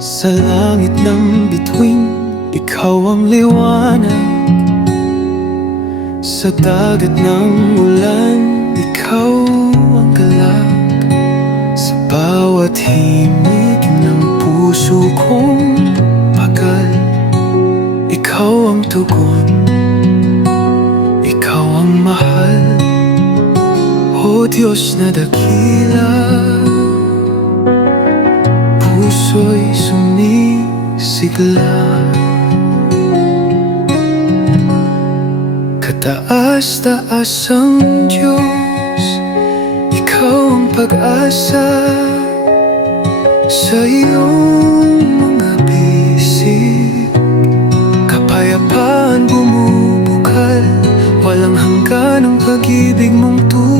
Sa langit ng bituin, ikaw ang liwanag. Sa dagat ng ulan, ikaw ang galak Sa bawat himig ng puso kong pagal Ikaw ang tugon, ikaw ang mahal. O Diyos na dakila sumisigla Kataas-taas ang Diyos Ikaw ang pag-asa Sa iyong mga bisig. Kapayapaan bumubukal Walang hanggan ang pag-ibig mong tunay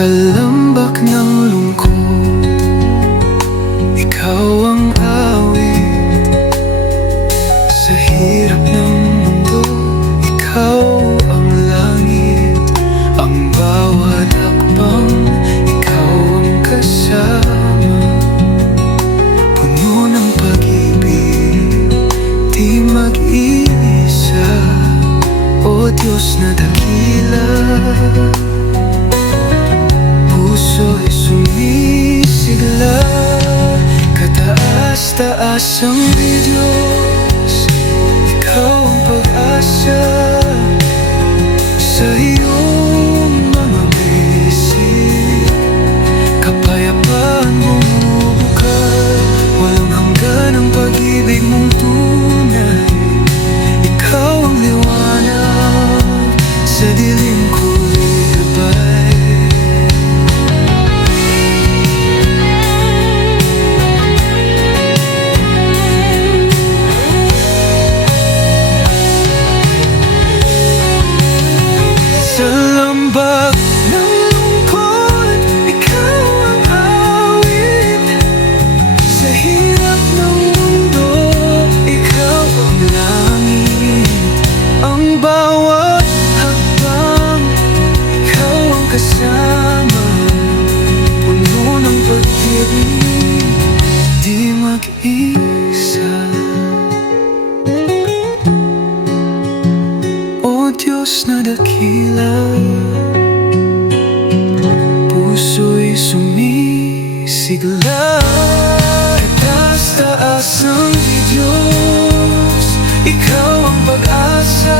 Sa lambak ng lungkot Ikaw ang awit. Sa hirap ng mundo Ikaw ang langit. Ang bawat hakbang Ikaw ang kasama. Puno ng pag-ibig Di mag-iisa. O Diyos na dakila Puso'y sumisigla. Kataas-taas ang Diyos mag-isa. O Diyos na dakila Puso'y sumisigla. Itaas-taas ang Diyos Ikaw ang pag-asa.